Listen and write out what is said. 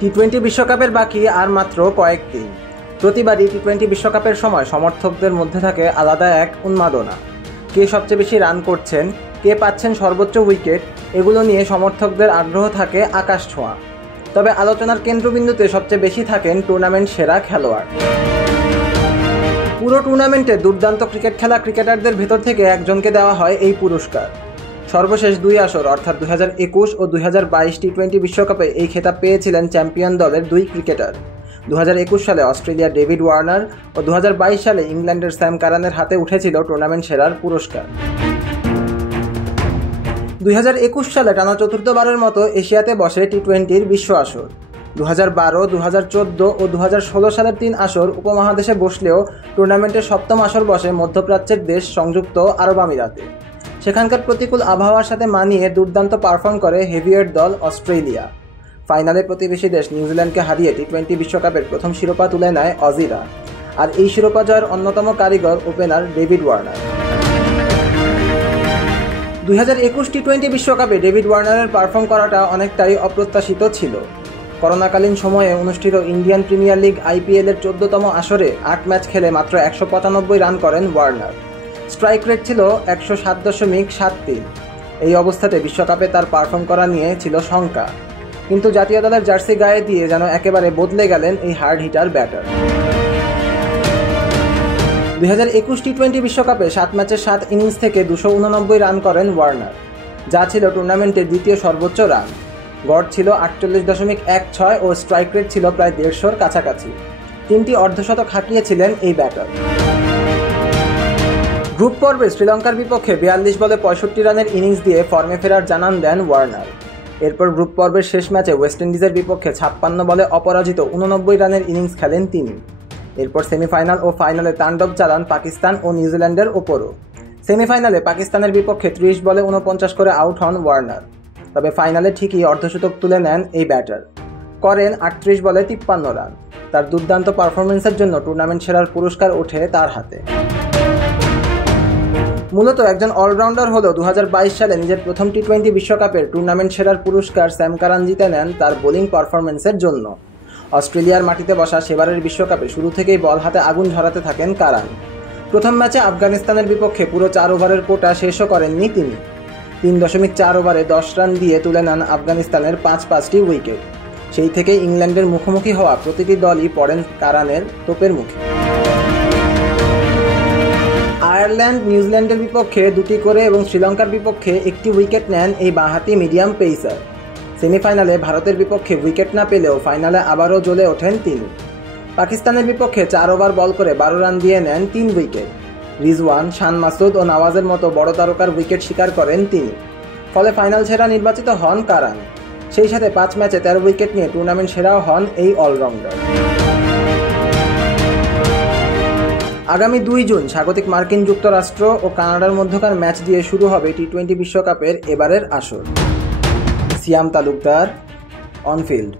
টি-20 বিশ্বকাপের বাকি আর মাত্র কয়েকদিন। প্রতিবারই টি-20 বিশ্বকাপের সময় সমর্থকদের মধ্যে থাকে আলাদা এক উন্মাদনা। কে সবচেয়ে বেশি রান করছেন, কে পাচ্ছেন সর্বোচ্চ উইকেট, এগুলো নিয়ে সমর্থকদের আগ্রহ থাকে আকাশ ছোঁয়া। তবে আলোচনার কেন্দ্রবিন্দুতে সবচেয়ে বেশি থাকেন টুর্নামেন্ট সেরা খেলোয়াড়। পুরো টুর্নামেন্টে দুর্দান্ত ক্রিকেট খেলা ক্রিকেটারদের ভেতর থেকে একজনকে দেওয়া হয় এই পুরস্কার। সর্বশেষ দুই আসর অর্থাৎ 2021 ও 2022 টি-20 বিশ্বকাপে এই খেতাব পেয়েছিলেন চ্যাম্পিয়ন দলের দুই ক্রিকেটার। 2021 সালে অস্ট্রেলিয়ার ডেভিড ওয়ার্নার ও 2022 সালে ইংল্যান্ডের স্যাম কারানের হাতে উঠেছিল টুর্নামেন্ট সেরার পুরস্কার। 2021 সালে টানা চতুর্থবারের মতো এশিয়াতে বসে টি-20-র বিশ্ব আসর। 2012, 2014 ও 2016 সালের 3 আসর উপমহাদেশে বসলেও টুর্নামেন্টের সপ্তম আসর বসে মধ্যপ্রাচ্যের দেশ সংযুক্ত আরব আমিরাতে। সেখানকার প্রতিকূল আবহাওয়ার সাথে মানিয়ে দুর্দান্ত পারফর্ম করে হেভিওয়েট দল অস্ট্রেলিয়া। ফাইনালে প্রতিবেশী দেশ নিউজিল্যান্ডকে হারিয়ে টি-20 বিশ্বকাপের প্রথম শিরোপা তুলে নেয় অজিরা। আর এই শিরোপা জয়ের অন্যতম কারিগর ওপেনার ডেভিড ওয়ার্নার। 2021 টি-20 বিশ্বকাপে ডেভিড ওয়ার্নারের পারফর্ম করাটা অনেকটাই অপ্রত্যাশিত ছিল। করোনাকালীন সময়ে অনুষ্ঠিত ইন্ডিয়ান প্রিমিয়ার লিগ IPL-এর 14তম আসরে 8 ম্যাচ খেলে মাত্র 195 রান করেন ওয়ার্নার। স্ট্রাইক রেট ছিল 107.73। এই অবস্থাতে বিশ্বকাপে তার পারফর্ম করা নিয়ে ছিল শঙ্কা, কিন্তু জাতীয় দলের জার্সি গায়ে দিয়ে যেন একেবারে বদলে গেলেন এই হার্ড হিটার ব্যাটার। 2021 টি-20 বিশ্বকাপে 7 ম্যাচের 7 ইনিংস থেকে 289 রান করেন ওয়ার্নার, যা ছিল টুর্নামেন্টের দ্বিতীয় সর্বোচ্চ রান। গড় ছিল 48.16 ও স্ট্রাইক রেট ছিল প্রায় 150-র কাছাকাছি। 3টি অর্ধশতক হাঁকিয়েছিলেন এই ব্যাটার। গ্রুপ পর্বে শ্রীলঙ্কার বিপক্ষে 42 বলে 65 রানের ইনিংস দিয়ে ফর্মে ফেরার জানান দেন ওয়ার্নার। এরপর গ্রুপ পর্বের শেষ ম্যাচে ওয়েস্ট ইন্ডিজের বিপক্ষে 56 বলে অপরাজিত 89 রানের ইনিংস খেলেন তিনি। এরপর সেমিফাইনাল ও ফাইনালে তাণ্ডব চালান পাকিস্তান ও নিউজিল্যান্ডের ওপরও। সেমিফাইনালে পাকিস্তানের বিপক্ষে 30 বলে 49 করে আউট হন ওয়ার্নার। তবে ফাইনালে ঠিকই অর্ধশতক তুলে নেন এই ব্যাটার, করেন 38 বলে 53 রান। তার দুর্দান্ত পারফরমেন্সের জন্য টুর্নামেন্ট সেরার পুরস্কার ওঠে তার হাতে। মূলত একজন অলরাউন্ডার হলেও 2022 সালে নিজের প্রথম টি-20 বিশ্বকাপের টুর্নামেন্ট সেরার পুরস্কার স্যাম কারান জিতে নেন তার বোলিং পারফরমেন্সের জন্য। অস্ট্রেলিয়ার মাটিতে বসা সেবারের বিশ্বকাপে শুরু থেকেই বল হাতে আগুন ঝরাতে থাকেন কারান। প্রথম ম্যাচে আফগানিস্তানের বিপক্ষে পুরো 4 ওভারের কোটা শেষও করেননি তিনি। 3.4 ওভারে 10 রান দিয়ে তুলে নেন আফগানিস্তানের 5-5টি উইকেট। সেই থেকে ইংল্যান্ডের মুখোমুখি হওয়া প্রতিটি দলই পড়েন কারানের তোপের মুখে। আয়ারল্যান্ড, নিউজিল্যান্ডের বিপক্ষে 2টি করে এবং শ্রীলঙ্কার বিপক্ষে 1টি উইকেট নেন এই বাঁহাতি মিডিয়াম পেসার। সেমিফাইনালে ভারতের বিপক্ষে উইকেট না পেলেও ফাইনালে আবারও জ্বলে ওঠেন তিনি। পাকিস্তানের বিপক্ষে 4 ওভার বল করে 12 রান দিয়ে নেন 3 উইকেট। রিজওয়ান, শান মাসুদ ও নওয়াজের মতো বড় তারকার উইকেট শিকার করেন তিনি। ফলে ফাইনাল সেরা নির্বাচিত হন কারান। সেই সাথে 5 ম্যাচে 13 উইকেট নিয়ে টুর্নামেন্ট সেরাও হন এই অলরাউন্ডার। আগামী 2 জুন স্বাগতিক মার্কিন যুক্তরাষ্ট্র ও কানাডার মধ্যকার ম্যাচ দিয়ে শুরু হবে টি-20 বিশ্বকাপের এবারের আসর। সিয়াম তালুকদার, অনফিল্ড।